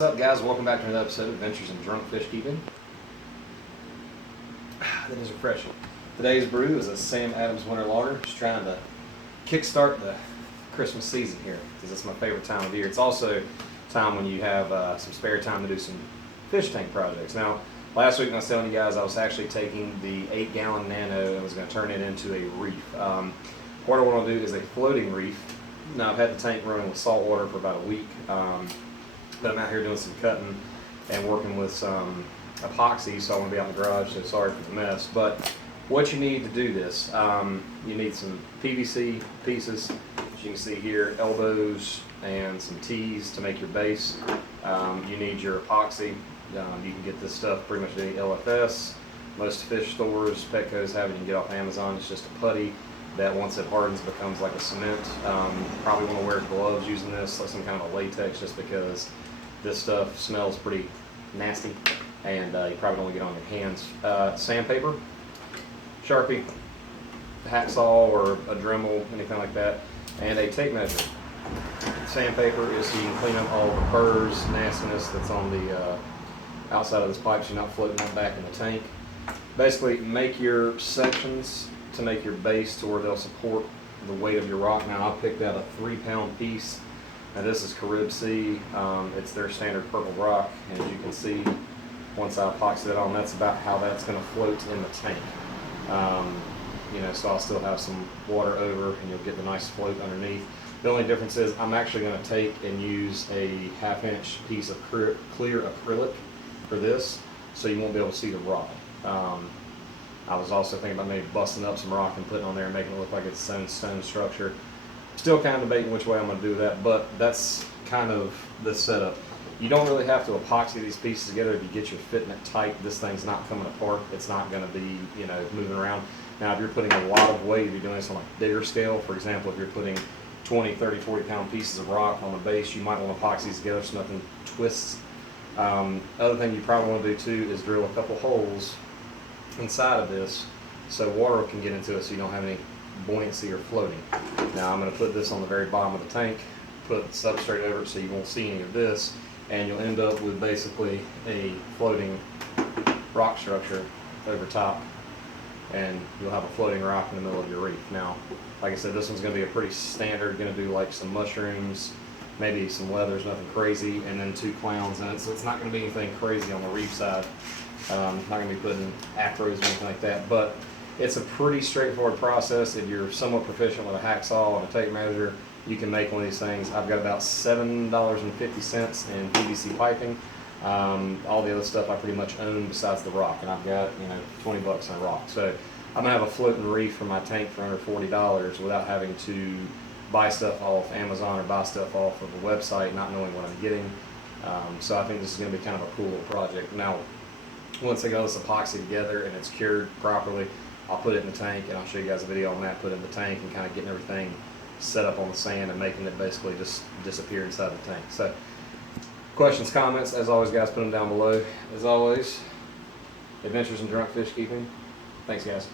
What's up, guys? Welcome back to another episode of Adventures in Drunk Fish Keeping. That is refreshing. Today's brew is a Sam Adams Winter Lager. Just trying to kickstart the Christmas season here because it's my favorite time of year. It's also time when you have some spare time to do some fish tank projects. Now, last week when I was telling you guys I was actually taking the 8-gallon nano and was going to turn it into a reef. What I want to do is a floating reef. Now, I've had the tank running with salt water for about a week. But I'm out here doing some cutting and working with some epoxy, so I want to be out in the garage, so sorry for the mess. But what you need to do this, you need some PVC pieces, as you can see here, elbows and some T's to make your base. You need your epoxy. You can get this stuff pretty much at any LFS. Most fish stores, Petco's have it, you can get off Amazon. It's just a putty that once it hardens becomes like a cement. Probably want to wear gloves using this, like some kind of a latex, just because this stuff smells pretty nasty and you probably don't want to get on your hands. Sandpaper, Sharpie, hacksaw or a Dremel, anything like that, and a tape measure. Sandpaper is so you can clean up all the burrs, nastiness that's on the outside of this pipe so you're not floating that back in the tank. Basically, make your sections to make your base to where they'll support the weight of your rock. Now, I picked out a 3-pound piece. Now, this is Carib Sea. It's their standard purple rock, and as you can see, once I epoxy it on, that's about how that's going to float in the tank. So I'll still have some water over, and you'll get the nice float underneath. The only difference is I'm actually going to take and use a 1/2-inch piece of clear acrylic for this, so you won't be able to see the rock. I was also thinking about maybe busting up some rock and putting on there and making it look like it's its own stone structure. Still kind of debating which way I'm going to do that, but that's kind of the setup. You don't really have to epoxy these pieces together. If you get your fitting it tight, this thing's not coming apart. It's not going to be, moving around. Now, if you're putting a lot of weight, if you're doing this on a bigger scale, for example, if you're putting 20, 30, 40-pound pieces of rock on the base, you might want to epoxy these together so nothing twists. Other thing you probably want to do too is drill a couple holes inside of this so water can get into it so you don't have any buoyancy or floating. Now I'm going to put this on the very bottom of the tank, put substrate over it so you won't see any of this, and you'll end up with basically a floating rock structure over top, and you'll have a floating rock in the middle of your reef. Now, like I said, this one's going to be a pretty standard, going to do like some mushrooms, maybe some leathers, nothing crazy, and then 2 clowns in it, so it's not going to be anything crazy on the reef side. Not going to be putting afros or anything like that, but it's a pretty straightforward process. If you're somewhat proficient with a hacksaw and a tape measure, you can make one of these things. I've got about $7.50 in PVC piping. All the other stuff I pretty much own besides the rock, and I've got 20 bucks in a rock. So I'm gonna have a floating reef for my tank for under $40 without having to buy stuff off Amazon or buy stuff off of a website, not knowing what I'm getting. So I think this is gonna be kind of a cool little project. Now, once I got this epoxy together and it's cured properly, I'll put it in the tank, and I'll show you guys a video on that, put it in the tank and kind of getting everything set up on the sand and making it basically just disappear inside the tank. So, questions, comments, as always, guys, put them down below. As always, Adventures in Drunk Fish Keeping. Thanks, guys.